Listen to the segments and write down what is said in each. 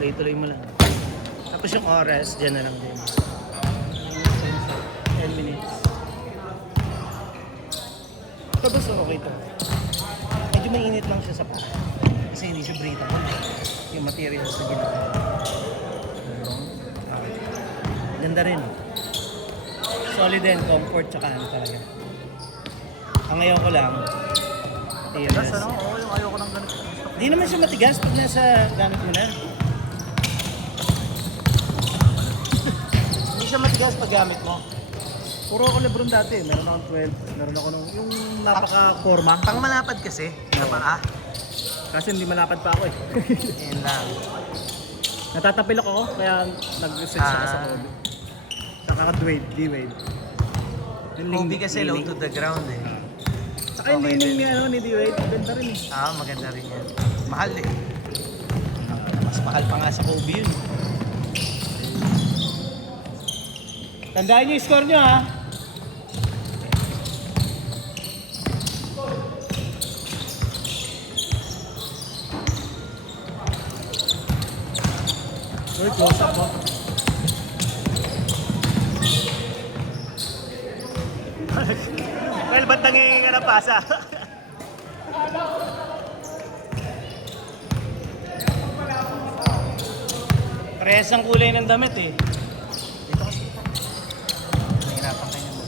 tuloy-tuloy mo lang. Tapos yung oras, dyan na lang din. 10 minutes. Tapos okay to. Medyo mainit lang siya sa paa. Kasi hindi siya breathable. Yung materials na ginawa. Ganda rin. Solid din, comfort, tsaka ano talaga. Ang ayaw ko lang, Matigas, ano? Oo, yung ayoko ng ganito. hindi naman siya matigas pag nasa gamit mo na. Hindi siya matigas pag gamit mo. Puro ako Lebron dati. Meron akong 12. Meron ako nung yung napaka-forma. Pang malapad kasi. Kasi hindi malapad pa ako eh. Yan lang. Natatapilok ako, kaya nag-research ako sa Kobe. Saka ka-Dwade, D-Wade. Kobe kasi low to the ground eh. Saka yung leaning ni, ano, ni D-Wade, ganda rin eh. Maganda rin yan. Mahal eh. Mas mahal pa nga sa Kobe yun. Tandaan niyo yung score niyo ha. Uy, close up po. Well, ba't nangingin ka na pasa? Parehas ang kulay ng damit eh. Dito kasi ito. Nahirapan ka niya mo.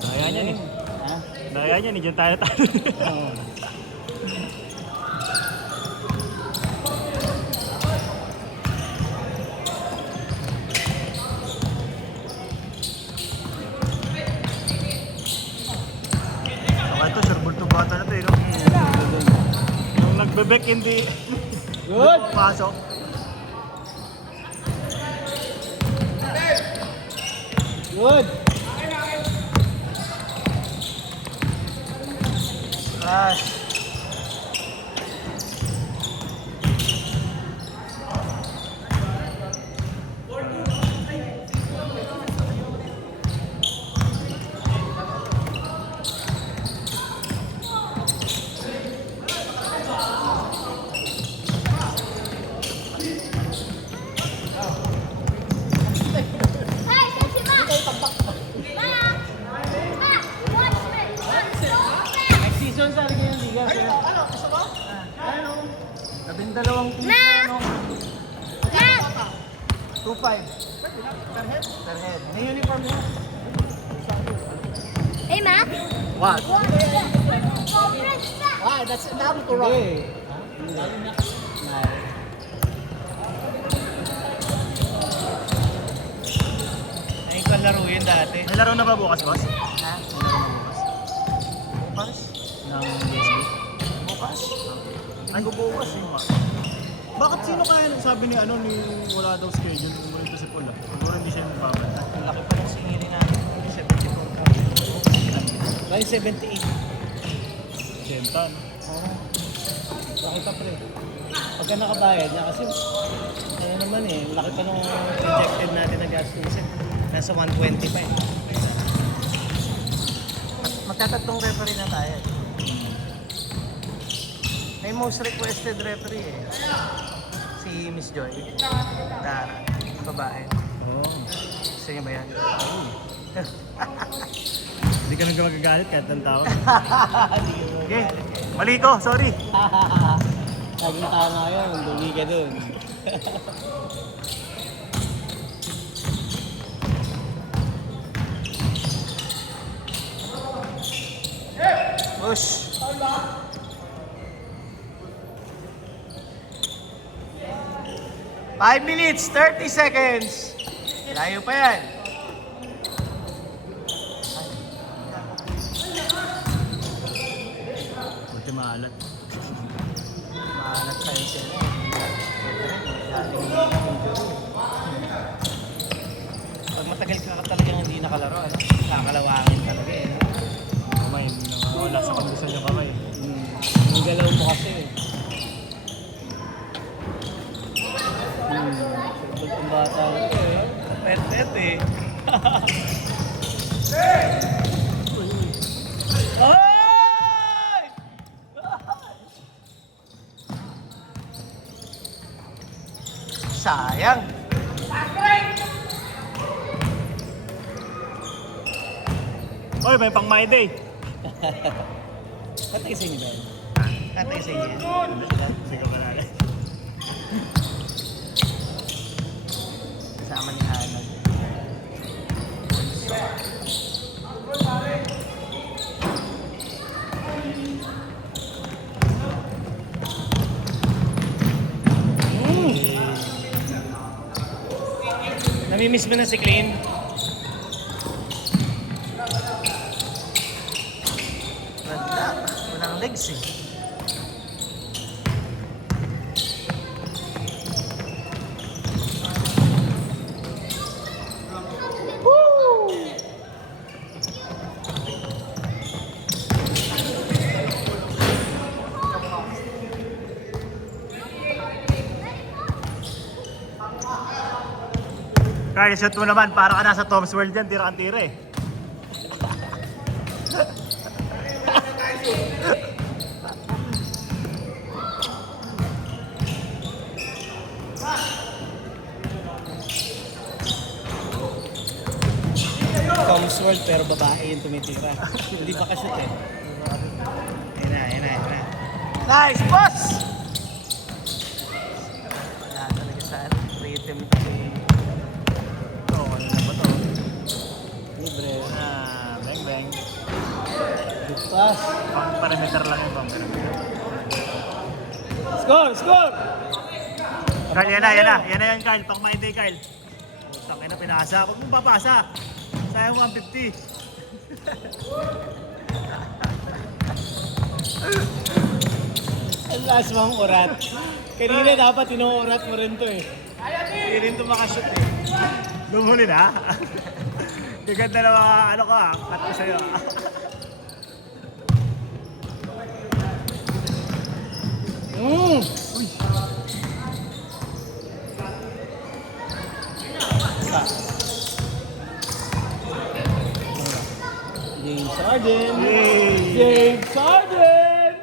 Daya niyan eh. Ha? Daya niyan eh, dyan tayo. Oo. Saka ito, sure ball to bata na to eh, no? Nung nagbe-back hindi. Good! Pasok. Good! Pass. Next season sa Liga ng Liga. Sir. Ano? Gusto mo? Ano? 12 piso, no? 2.5 Per head? per head. May uniform mo. Hey, Ma. What? Wow, That's Naruto rock. Hindi. Ay, palaro yun dati. May laro na ba bukas, boss? Ha? Bukas? Ng BSB. Bukas? Ay, bukas eh. Bakit sino kaya sabi ni ano ni wala daw schedule kung muli ito si Paul ah? Siguro hindi siya yung babad. Ang laki pa ng singiri natin. 74. Dahil 78. Dentan. Oo. Laki pa pre. Pagka nakabayad na kasi ano naman eh, laki pa nung projected natin na gastusin. Nasa 120 pa eh. Magtatatlong referee na tayo. May most requested referee eh. Si Miss Joy. Tara. Babae. Oo. Gusto niyo ba yan? Hindi ka nang magagalit kahit ng tao. Hindi ko Okay. Mali ko, sorry. Sabi na tama yun, lugi ka dun. Push! 5 minutes, 30 seconds. Layo pa yan. Buti maalat. Mahanap tayo sila. Pag matagal ka talagang hindi nakalaro, ano? Kakalawangin talaga eh. Kamay, wala sa kondisyon yung kamay. Yung galaw mo kasi eh. Ang bata ito eh. Pet-pet eh. Oy, may pang my day. Patay sa inyo ba yun? Patay sa inyo yan. Sige pa natin. Kasama ni Hanan. Namimiss mo na si Clean? Wala. Walang legs eh. Carl, shoot mo naman. Para ka nasa Tom's World yan. Tira kang tira eh. Tom's World pero babae yung tumitira. Hindi ba ka-shoot eh? Yan na, yan na, yan na. Nice, boss! Wala talaga sa rhythm. Ito, ano na ba to? Libre. Bang bang. Good pass. Pang perimeter lang yung pang perimeter. Score! Score! Carl, yan na, yan na. Yan na yan, Carl. Pang my day, Carl. Tangin na, pinasa. Huwag mong papasa. Sayang 150. Ang last mong urat. Kanina dapat inuurat mo rin to eh. Hindi rin ito makashoot eh. Lumuli na. Gaganda na mga ano ko ah. Cut ko sa'yo. Mm. Uy. James Harden. Yay! James Harden!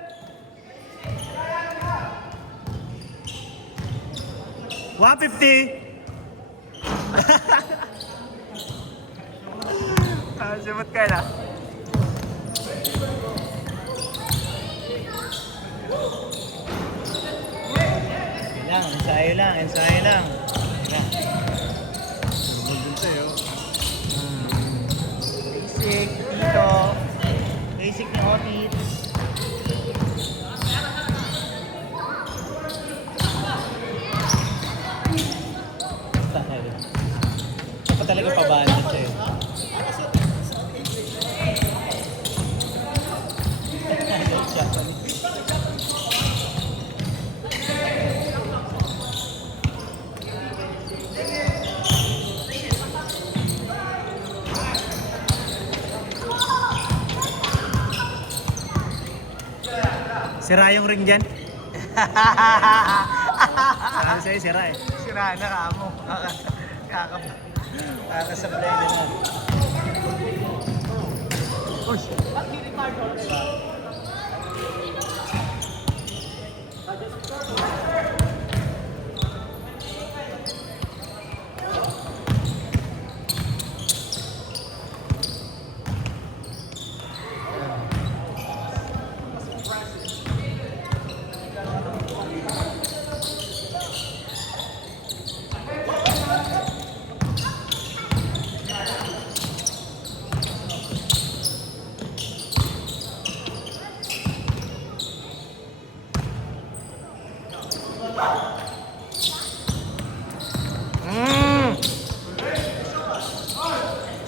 Sumot ka na. Ensayo lang, ensayo lang. Yan. Sumot din sa'yo. Basic dito. Basic ni Otis. Dapat talaga pabanda siya eh. Sira yung ring dyan. Sabi sa'yo, sira eh. Sira na ka mo. Kakasablay na na. Uy!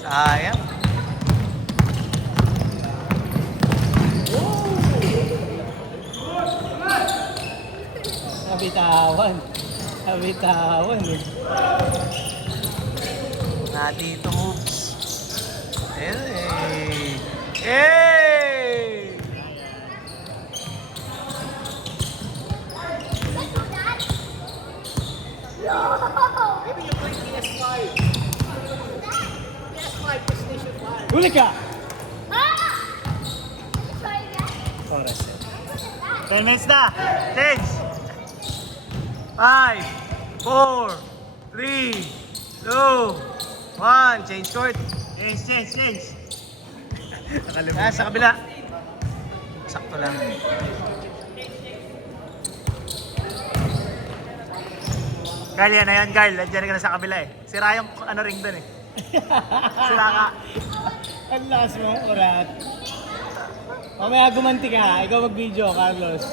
Sayang. Nabitawan. Nabitawan eh. Dito moves. Hey! Hey! Maybe you play PS5. PS5, PlayStation 5. Huli ka! Try again. Oras. 10 minutes na! Change! 5, 4, 3, 2, 1. Change court. Change, change, change. Ah, sa kabila. Sakto lang. Carl, yan na yan, Carl. Nandiyan ka na sa kabila eh. Sira yung ano ring doon eh. Sira ka. Ang lakas mo, urat. Mamaya gumanti ka. Ikaw mag-video, Carlos.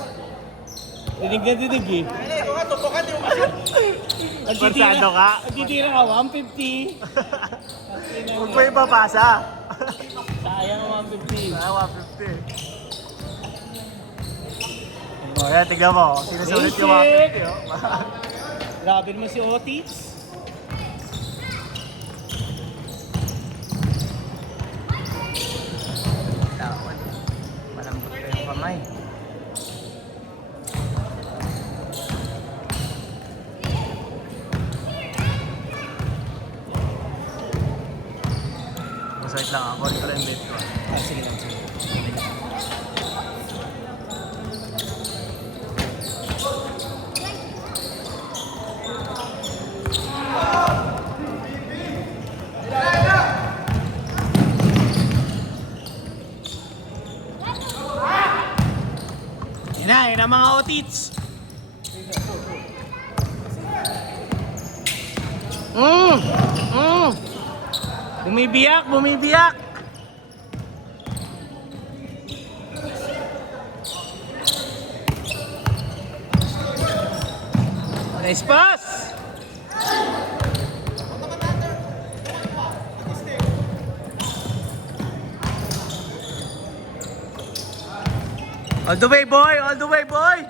Dinig na dinig eh. Ay, ako nga, tutukan, di mo kasi. Barsado ka. Nagtitira ka, 150. Huwag mo ipapasa. Sayang 150. Ah, 150. O yan, tignan mo. Sinusulit yung 150. Oh. Grabe mo si Otis. Tawad. Malambot pa yung kamay. Masakit lang ako. Ito lang yung bet ko. Sige lang, sige. Yun na mga otits. Bumibiyak, bumibiyak. Nice pass. All the way, boy! All the way, boy!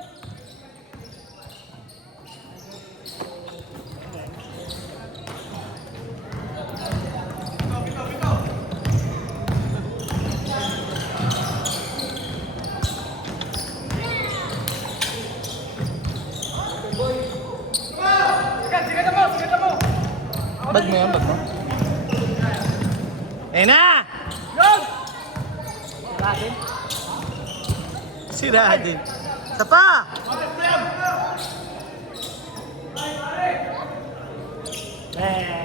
Bag mo yan, bag mo. Ayun na! Sira din. Isa pa!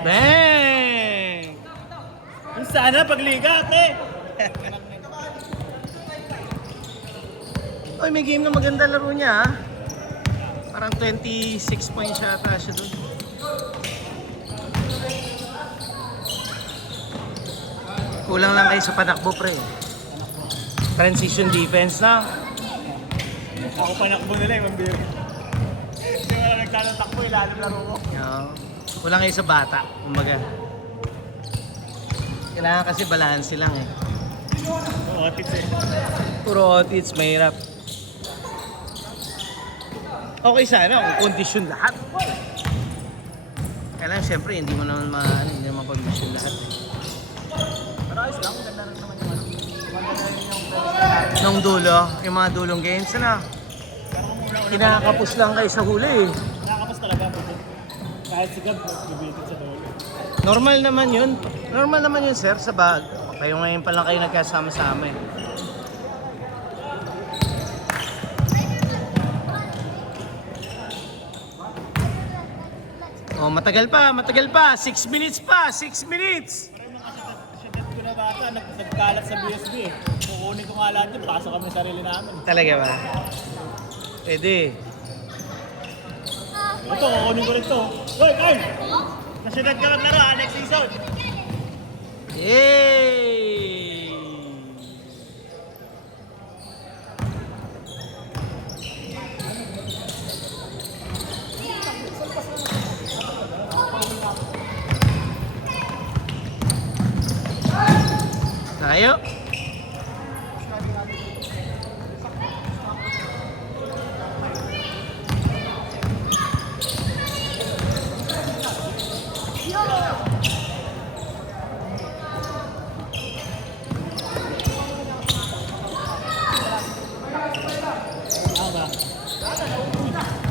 Bang! Sana pagliga, ate! Oy, may game na maganda laro niya, ha? Parang 26 points yata siya doon. Kulang lang kayo sa panakbo, pre. Transition defense na. Ako panakbo nila yung mambiro. Hindi wala nagtatakbo, ilalim laro ko. Kulang kayo sa bata, kumbaga. Kailangan kasi balance lang eh. Otits eh. Puro otits, mahirap. Okay sana kung condition lahat. Kailangan syempre hindi mo naman hindi naman condition lahat eh. Pero ayos lang, ganda rin naman yung ano. Maganda rin yung premise. Nung dulo, yung mga dulong games na. Kinakapos lang kayo sa huli eh. Nakakapas talaga. Kahit si Gab, bibitin sa dulo. Normal naman yun. Normal naman yun, sir, sa bag. Kayo ngayon pa lang kayo nagkasama-sama eh. Oh, matagal pa. 6 minutes pa, 6 minutes. Siya ko na bata, nagkalat sa BSB eh. Kukunin ko nga lahat yun, pasok kami sa sarili namin. Talaga ba? Pwede. Ito, kukunin ko rin to. Hoy, Carl! Nasyudad ka maglaro, next season. Yay! Tayo.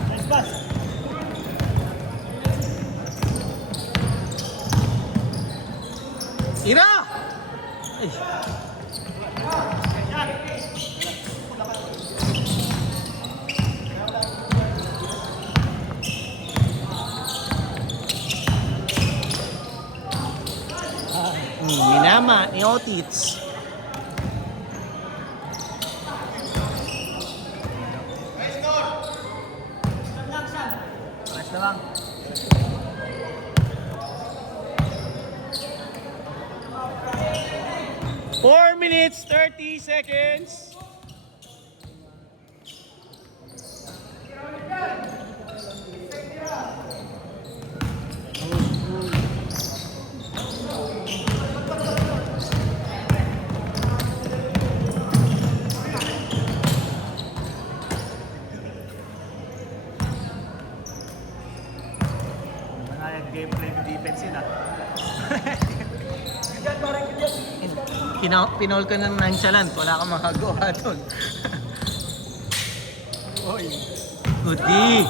Nice pass. Ira! Ay. Minama ni Otits. 4 minutes, 30 seconds. Manayag gameplay ng defense yun ah. Pinol ka ng nonchalant, wala kang makagawa doon. Oy. Goodie.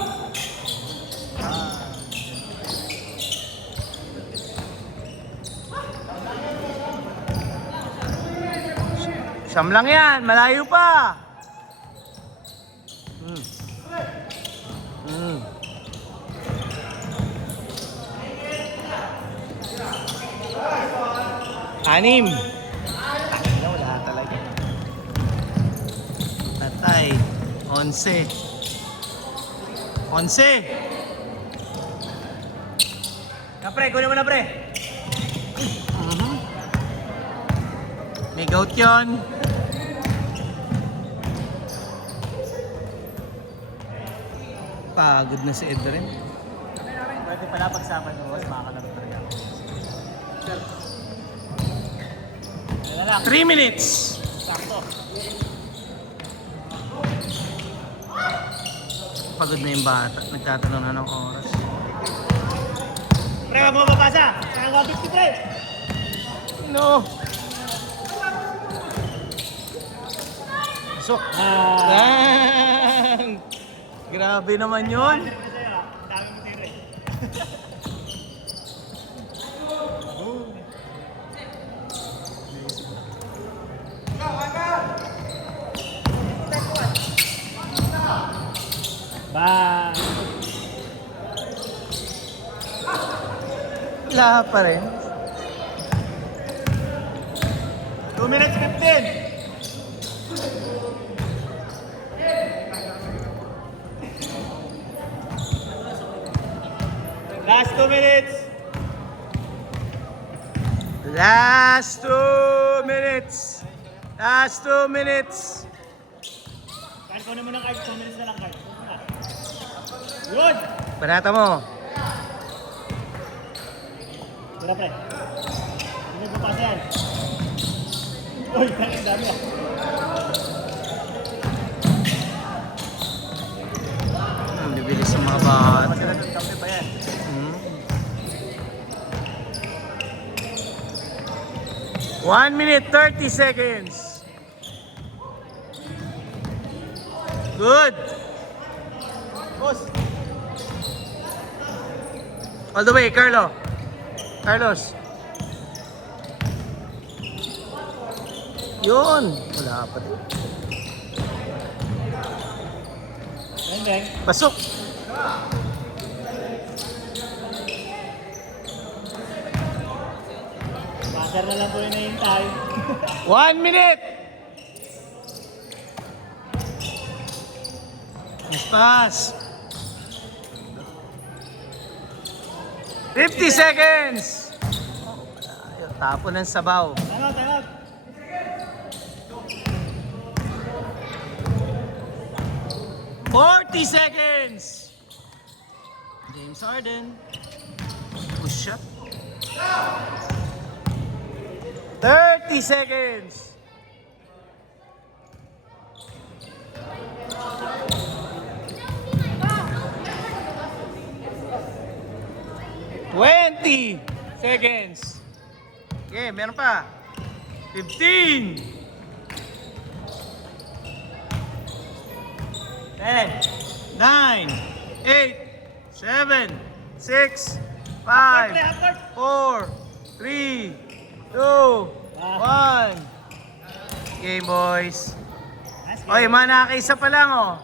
Siyam lang yan, malayo pa. Hmm. Hmm. Anim. Wala talaga. Tatay. 11. 11. Na pre, kunin mo na pre. May goat yun. Pagod na si Edrin. Pwede pala pagsapan mo, mas makakalaro talaga. Ano na lang, 3 minutes. sakto. Pagod na yung bata. Nagtatanong na ng oras. Pre, wag mo mapasa. Saan 150 pre? No. Sok. Ah. Lang. Grabe naman yun. Ang dami mo tira eh. Bang! Wala pa rin. 2 minutes 15! Last 2 minutes! Last 2 minutes. Last 2 minutes. Kahit kunin mo ng card, 2 minutes na lang card. Yun! Panata mo. Tira pre. Hindi mo pasa yan. Uy, ang dami ah. Ang bibilis ng mga bata. Masalagot kami pa yan. Hmm. 1 minute 30 seconds. Good. Boss! All the way, Carlo. Carlos. Yun. Wala pa rin. Beng. Pasok. Master na lang po yung nahintay. 1 minute. Mas pass. 50 seconds. Ayun, tapo ng sabaw. Time out, time out. $40 seconds. James Harden. Push up. 30 seconds. $20 seconds. Okay, meron pa. 15. 10, 9, 8, 7, 6, 5, 4, 3, 2, 1. Game boys. Nice game. Oy, manakaisa pa lang oh.